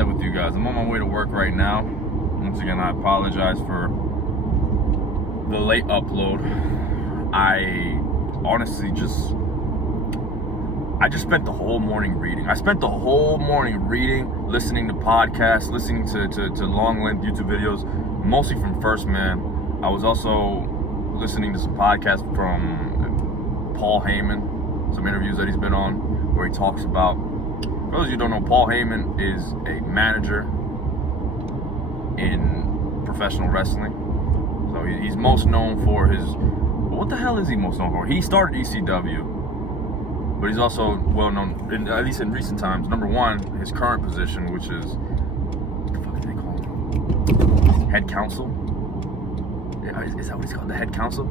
that with you guys. I'm on my way to work right now. Once again, I apologize for the late upload. I honestly just spent the whole morning reading. I spent the whole morning reading, listening to podcasts, listening to long-length YouTube videos, mostly from First Man. I was also listening to some podcasts from Paul Heyman, some interviews that he's been on, where he talks about, for those of you who don't know, Paul Heyman is a manager in professional wrestling. So he's most known for his, what the hell is he most known for? He started ECW, but he's also well known, at least in recent times, number one, his current position, which is, what the fuck do they call him? Head counsel? Is that what he's called? The head counsel?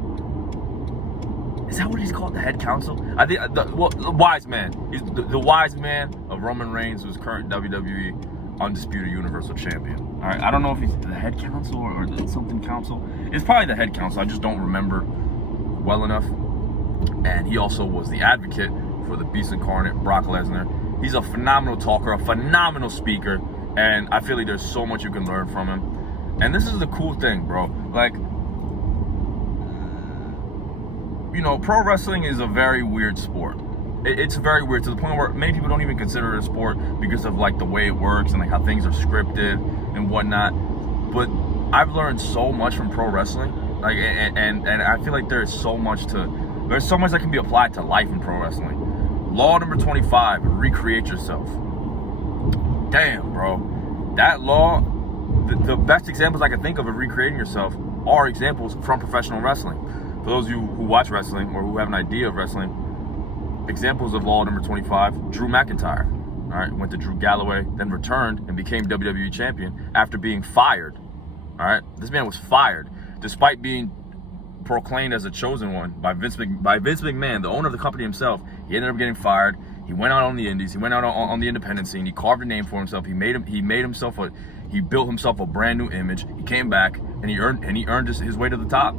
Is that what he's called? The head counsel? I think the wise man. He's the wise man of Roman Reigns, who's current WWE Undisputed Universal Champion. All right, I don't know if he's the head counsel or something counsel. It's probably the head counsel. I just don't remember well enough. And he also was the advocate for the Beast Incarnate, Brock Lesnar. He's a phenomenal talker, a phenomenal speaker, and I feel like there's so much you can learn from him. And this is the cool thing, bro. Like, you know, pro wrestling is a very weird sport. It's very weird to the point where many people don't even consider it a sport because of like the way it works and like how things are scripted and whatnot. But I've learned so much from pro wrestling, like, and I feel like there's so much that can be applied to life in pro wrestling. Law number 25: recreate yourself. Damn, bro, that law. The best examples I can think of recreating yourself are examples from professional wrestling. For those of you who watch wrestling or who have an idea of wrestling, examples of law number 25, Drew McIntyre. All right, went to Drew Galloway, then returned and became WWE champion after being fired. All right, this man was fired despite being proclaimed as a chosen one by Vince McMahon, the owner of the company himself. He ended up getting fired. He went out on the indies. He went out on the independent scene. He carved a name for himself. He built himself a brand new image. He came back and he earned his way to the top.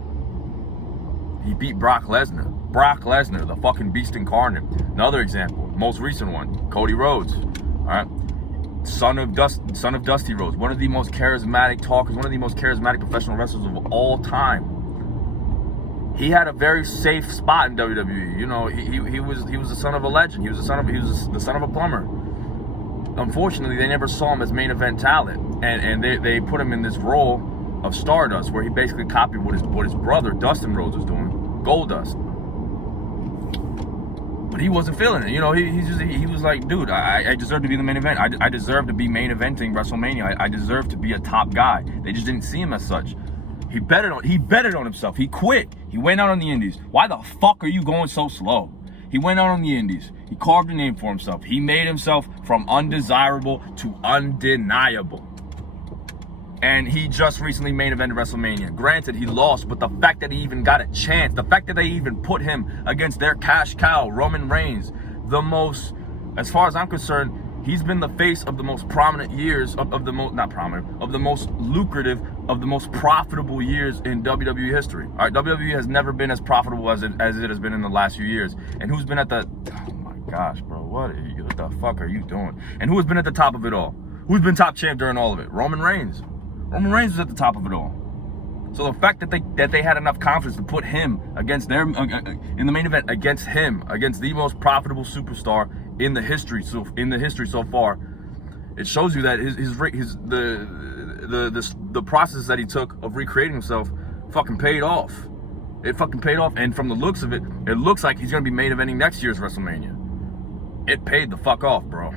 He beat Brock Lesnar. Brock Lesnar, the fucking Beast Incarnate. Another example, most recent one, Cody Rhodes. All right, son of Dusty Rhodes, one of the most charismatic talkers, one of the most charismatic professional wrestlers of all time. He had a very safe spot in WWE. You know, he was the son of a legend. He was the son of a plumber. Unfortunately, they never saw him as main event talent, and they put him in this role of Stardust, where he basically copied what his brother Dustin Rhodes was doing, Goldust. But he wasn't feeling it. You know, he was like, dude, I deserve to be in the main event. I deserve to be main eventing WrestleMania. I deserve to be a top guy. They just didn't see him as such. He betted on himself. He quit. He went out on the indies. Why the fuck are you going so slow? He went out on the indies. He carved a name for himself. He made himself from undesirable to undeniable. And he just recently main evented WrestleMania. Granted, he lost, but the fact that he even got a chance, the fact that they even put him against their cash cow, Roman Reigns, the most, as far as I'm concerned, he's been the face of the most prominent years, of the most lucrative, of the most profitable years in WWE history. All right, WWE has never been as profitable as it has been in the last few years. And who's been at the, oh my gosh, bro, what the fuck are you doing? And who has been at the top of it all? Who's been top champ during all of it? Roman Reigns. Roman Reigns was at the top of it all. So the fact that they had enough confidence to put him against in the main event against the most profitable superstar in the history so far, it shows you that the process that he took of recreating himself fucking paid off. It fucking paid off, and from the looks of it, it looks like he's gonna be main eventing next year's WrestleMania. It paid the fuck off, bro.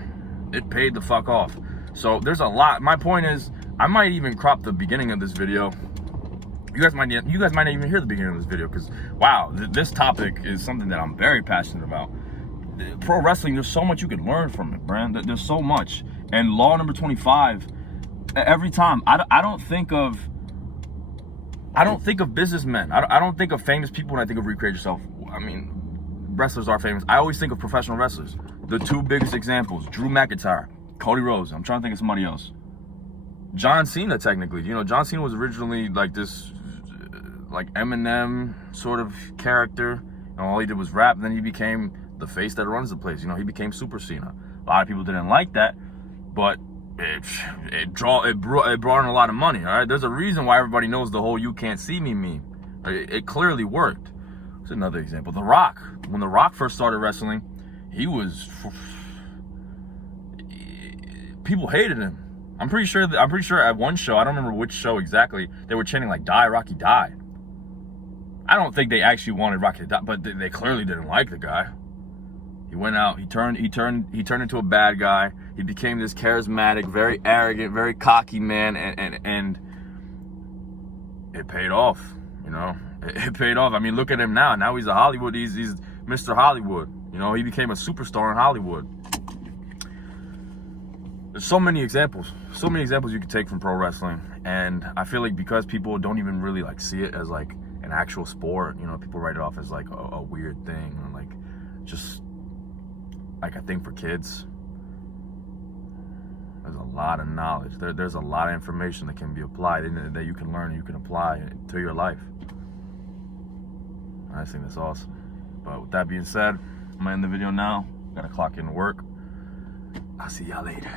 It paid the fuck off. So there's a lot. My point is, I might even crop the beginning of this video. You guys might not even hear the beginning of this video, because wow, this topic is something that I'm very passionate about. Pro wrestling, there's so much you can learn from it, Brand. There's so much. And law number 25, every time, I don't think of businessmen. I don't think of famous people when I think of recreate yourself. I mean, wrestlers are famous. I always think of professional wrestlers. The two biggest examples, Drew McIntyre, Cody Rhodes. I'm trying to think of somebody else. John Cena, technically. You know, John Cena was originally like this, like Eminem sort of character. And all he did was rap. Then he became the face that runs the place. You know, he became Super Cena. A lot of people didn't like that, but it brought in a lot of money. All right, there's a reason why everybody knows the whole "you can't see me" meme. It clearly worked. It's another example. The Rock, when The Rock first started wrestling, people hated him. I'm pretty sure at one show, I don't remember which show exactly, they were chanting like "Die Rocky Die." I don't think they actually wanted Rocky to die, but they clearly didn't like the guy. He went out, he turned into a bad guy. He became this charismatic, very arrogant, very cocky man, and it paid off, you know? It paid off. I mean, look at him now. Now he's a Hollywood, he's Mr. Hollywood. You know, he became a superstar in Hollywood. There's so many examples you could take from pro wrestling, and I feel like because people don't even really like see it as like an actual sport, you know, people write it off as like a weird thing, or like just like a thing for kids. There's a lot of knowledge. There's a lot of information that can be applied and that you can learn and you can apply to your life. I think that's awesome. But with that being said, I'm gonna end the video now. Gotta clock in to work. I'll see y'all later.